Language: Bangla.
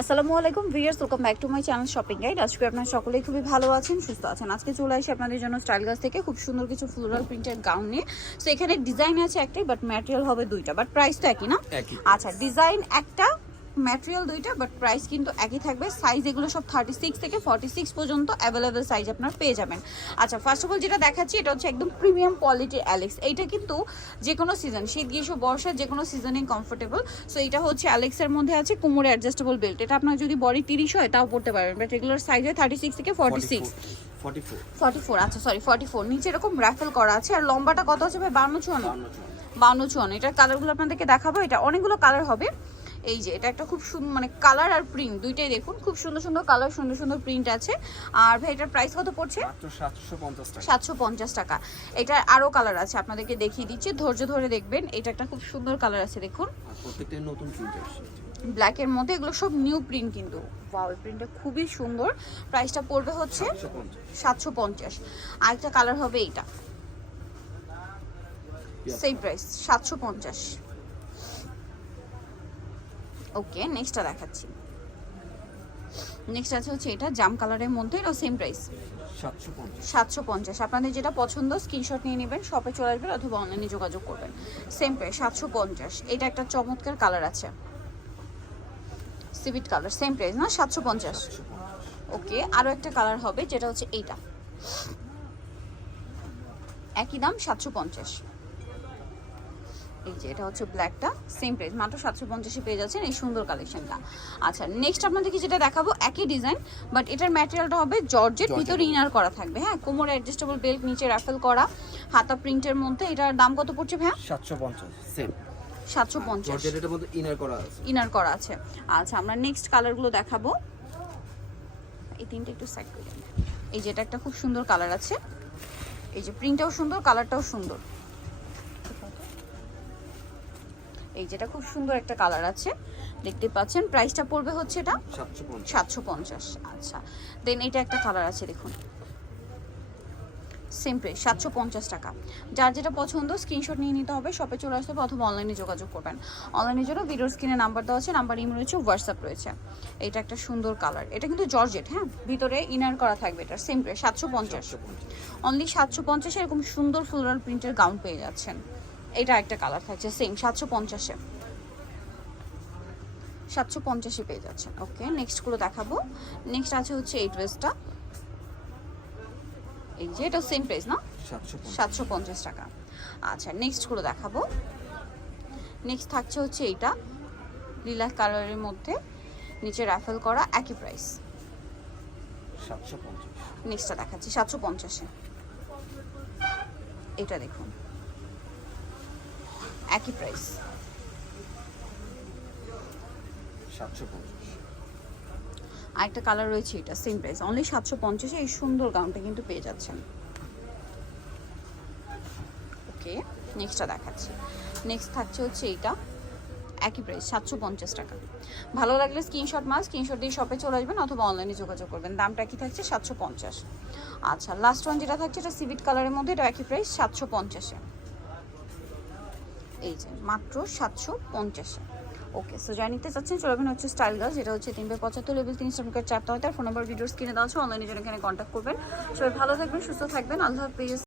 আসসালামু আলাইকুম viewers welcome back to my channel shopping guide আজকে আপনার সকলেই খুবই ভালো আছেন সুস্থ আছেন। আজকে চলে আসি আপনাদের জন্য স্টাইল গাছ থেকে খুব সুন্দর কিছু ফ্লোরাল প্রিন্টের গাউন নিয়ে। সো এখানে ডিজাইন আছে একটাই বাট ম্যাটেরিয়াল হবে দুইটা বাট প্রাইস তো একই না? একই। আচ্ছা ডিজাইন একটা ম্যাটেরিয়াল দুইটা বাট প্রাইস কিন্তু একই থাকবে। সাইজ এগুলো সব থার্টি সিক্স থেকে ফর্টি সিক্স পর্যন্ত অ্যাভেলেবেল সাইজ আপনার পেয়ে যাবেন। আচ্ছা ফার্স্ট অফ অল যেটা দেখাচ্ছি এটা হচ্ছে একদম প্রিমিয়াম কোয়ালিটির অ্যালেক্স এইটা কিন্তু যে কোনো সিজন শীত গ্রীষ্ম বর্ষা যে কোনো সিজনে কমফোর্টেবল সো এটা হচ্ছে অ্যালেক্সের মধ্যে আছে কোমরে অ্যাডজাস্টেবল বেল্ট এটা আপনার যদি বডি তিরিশ হয় তাও পড়তে পারবেন বাট রেগুলার সাইজ হয় থার্টি সিক্স থেকে forty six forty four forty four আচ্ছা সরি ফর্টি ফোর নিচে এরকম র্যাফেল করা আছে। আর লম্বাটা কত আছে ভাই? বান্ন চুয়ান্ন। বান্ন চুয়ান্ন। এটার কালারগুলো আপনাদেরকে দেখাবো। এটা অনেকগুলো কালার হবে। এই যে এটা একটা খুব সুন্দর মানে কালার আর প্রিন্ট দুইটাই দেখুন। খুব সুন্দর সুন্দর কালার সুন্দর সুন্দর প্রিন্ট আছে। আর ভাই এটার প্রাইস কত পড়ছে? সাতশো পঞ্চাশ টাকা। এটার আরও কালার আছে আপনাদেরকে দেখিয়ে দিচ্ছি। ধৈর্য ধরে দেখবেন এটা একটা খুব সুন্দর কালার আছে দেখুন। প্রত্যেকটা নতুন ব্ল্যাকের মধ্যে এগুলো সব নিউ প্রিন্ট কিন্তু। ওয়াও প্রিন্টটা খুবই সুন্দর। প্রাইসটা পড়বে হচ্ছে সাতশো পঞ্চাশ। আর একটা কালার হবে এইটা। সেই প্রাইস সাতশো পঞ্চাশ। ওকে নেক্সটটা দেখাচ্ছি। নেক্সট আছে হচ্ছে এটা জাম কালারের মধ্যে এটাও সেম প্রাইস সাতশো পঞ্চাশ। আপনাদের যেটা পছন্দ স্ক্রিনশট নিয়ে নেবেন শপে চলে আসবেন অথবা অনলাইনে যোগাযোগ করবেন। সেম প্রাইস সাতশো পঞ্চাশ। এটা একটা চমৎকার কালার আছে। সিভিট কালার সেম প্রাইস না? সাতশো পঞ্চাশ। ওকে আরও একটা কালার হবে যেটা হচ্ছে এইটা। একই দাম সাতশো পঞ্চাশ। এই যে এটা হচ্ছে ব্ল্যাকটা সেম প্রাইস মাত্র সাতশো পঞ্চাশে পেয়ে যাচ্ছেন এই সুন্দর কালেকশনটা আচ্ছা নেক্সট আপনাদেরকে যেটা দেখাবো একই ডিজাইন বাট এটার ম্যাটেরিয়ালটা হবে জর্জেট ভিতরে ইনার করা থাকবে হ্যাঁ? কোমর অ্যাডজাস্টেবল বেল্ট নিচে রাফেল করা হাতা প্রিন্টের মধ্যে এটার দাম কত পড়ছে ভাইয়া? সাতশো পঞ্চাশ সেম সাতশো পঞ্চাশ। জর্জেটের মধ্যে ইনার করা আছে। ইনার করা আছে। আচ্ছা আমরা নেক্সট কালারগুলো দেখাবো। এই তিনটে একটু সাইড করে এই যে এটা একটা খুব সুন্দর কালার আছে। এই যে প্রিন্টটাও সুন্দর কালারটাও সুন্দর। এই যেটা খুব সুন্দর একটা কালার আছে দেখতে পাচ্ছেন। প্রাইসটা পড়বে হচ্ছে এটা সাতশো পঞ্চাশ। আচ্ছা দেন এটা একটা কালার আছে দেখুন। সেম প্রাইস সাতশো পঞ্চাশ টাকা। যার যেটা পছন্দ স্ক্রিনশট নিয়ে নিতে হবে শপে চলে আসতে হবে অথবা অনলাইনে যোগাযোগ করবেন। অনলাইনের জন্য ভিডিওর স্ক্রিনে নাম্বার দেওয়া আছে নাম্বার ইমেল রয়েছে হোয়াটসঅ্যাপ রয়েছে। এটা একটা সুন্দর কালার এটা কিন্তু জর্জেট হ্যাঁ? ভিতরে ইনার করা থাকবে এটা সেম প্রাইস সাতশো পঞ্চাশ। অনলি সাতশো পঞ্চাশে এরকম সুন্দর ফ্লোরাল প্রিন্টের গাউন পেয়ে যাচ্ছেন। এটা একটা কালার থাকছে সেম সাতশো পঞ্চাশে। সাতশো পঞ্চাশে পেয়ে যাচ্ছেন। ওকে নেক্সটগুলো দেখাবো। নেক্সট আছে হচ্ছে এই ড্রেসটা এই যে এটা সেম প্রাইস না? সাতশো পঞ্চাশ। টাকা। আচ্ছা নেক্সটগুলো দেখাবো। নেক্সট থাকছে হচ্ছে এইটা লিলা কালারের মধ্যে নিচে র্যাফেল করা একই প্রাইস নেক্সটটা দেখাচ্ছি সাতশো পঞ্চাশে। এটা দেখুন। একই প্রাইস আরেকটা কালার রয়েছে এটা সেম প্রাইস অনলি সাতশো পঞ্চাশে এই সুন্দর গাউনটা কিন্তু পেয়ে যাচ্ছেন। ওকে নেক্সটটা দেখাচ্ছি। নেক্সট থাকছে হচ্ছে এইটা একই প্রাইস সাতশো পঞ্চাশ টাকা। ভালো লাগলে স্ক্রিনশট মাস স্ক্রিনশট দিয়ে শপে চলে আসবেন অথবা অনলাইনে যোগাযোগ করবেন। দামটা কি থাকছে? সাতশো পঞ্চাশ। আচ্ছা লাস্ট ওয়ান যেটা থাকছে এটা সিভিট কালারের মধ্যে এটা একই প্রাইস সাতশো পঞ্চাশে। এই যে, মাত্র সাতশো পঞ্চাশে। ওকে সো যা নিতে চাচ্ছেন চলবেন হচ্ছে স্টাইল গাছ যেটা হচ্ছে তিনবে পঁচাত্তর লেভেল তিন শ্রমিকের চারটা হয় তার ফোন নাম্বার ভিডিওস কিনে দেওয়া আছে অনলাইনে জন্য এখানে কন্ট্যাক্ট করবেন। সবাই ভালো থাকবেন, সুস্থ থাকবেন। আল্লাহ হাফিজ।